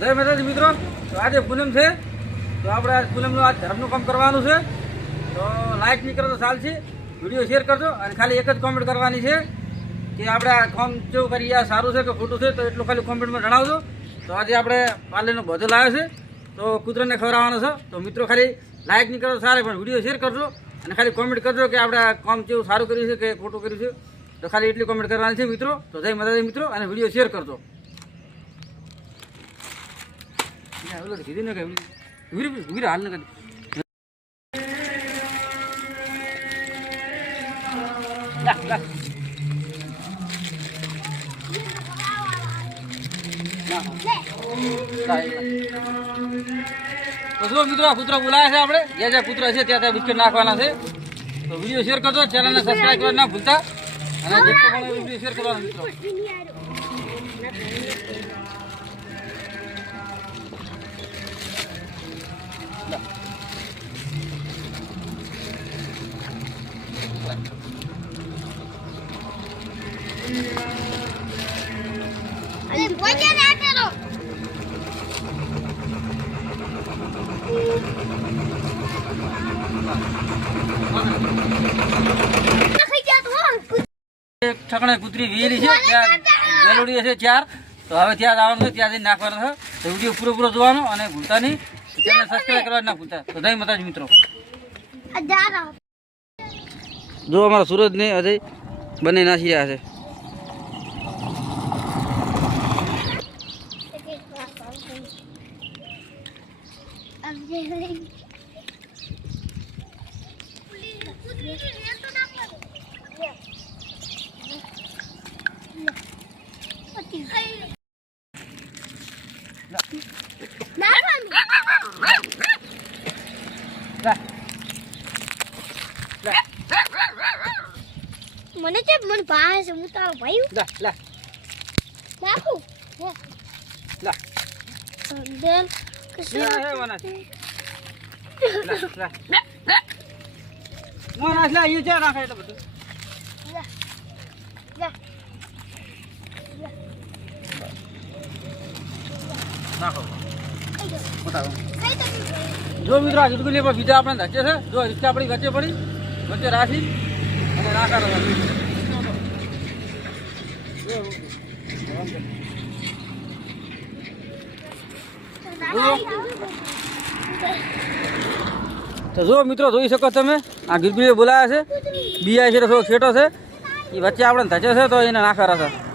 જય માતાજી મિત્રો. તો આજે પૂનમ છે, તો આપણે આજ પૂનમનું આજ ધર્મનું કામ કરવાનું છે. તો લાઈક નહીં કરો તો ચાલશે, વિડીયો શેર કરજો અને ખાલી એક જ કોમેન્ટ કરવાની છે કે આપણે આ કામ કેવું કરીએ, સારું છે કે ખોટું છે, તો એટલું ખાલી કોમેન્ટમાં જણાવજો. તો આજે આપણે પાર્લેરનો બધો લાવ્યો છે, તો કૂતરાને ખવડાવવાનો છે. તો મિત્રો ખાલી લાઈક નહીં કરો તો સારું, પણ વિડીયો શેર કરજો અને ખાલી કોમેન્ટ કરજો કે આપણે આ કામ કેવું સારું કર્યું છે કે ખોટું કર્યું છે. તો ખાલી એટલી કોમેન્ટ કરવાની છે મિત્રો. તો જય માતાજી મિત્રો, અને વિડીયો શેર કરજો. કીધું ને કે હાલ ને કરી તો જો મિત્રો કૂતરા બોલાયા છે, આપણે જ્યાં કૂતરા છે ત્યાં બિસ્કિટ નાખવાના છે. તો વિડીયો શેર કરજો, ચેનલને સબસ્ક્રાઈબ કરવા ના ભૂલતા, અને જેટલો પણ વિડીયો શેર કરવાનો મિત્રો. ઠકણે કૂતરી વેલી છે, ત્યાં વેલોડી છે 4. તો હવે ત્યાં આવવાનું છે, ત્યાં જઈને નાખવાનું છે. તો વિડીયો પૂરો જોવાનો અને ભૂલતા નહીં, ચેનલ સબસ્ક્રાઈબ કરવા ના ભૂલતા. તો જય માતાજી મિત્રો. જો અમારા સુરજ ને અજય બંને નાસી રહ્યા છે. મને છે, મને ભાઈ છે, હું તારો ભાઈ લા લા નાખું લા દેન લા હે વના લા લા મોના લા ઈ છે નાખે એટલે બધું નાખો ઉતારો. જો મિત્રો આ જુદગુલી પર બીજા આપણે ધચે છે. જો રિક્ષા આપણી વચ્ચે પડી, વચ્ચે રાખી અને નાખા તો જો મિત્રો જોઈ શકો તમે, આ ગીરગીરીએ બોલાયા છે, બીઆઈ છે તો થોડો છેટો છે, એ વચ્ચે આપણે ધચે છે તો એને નાખા છે.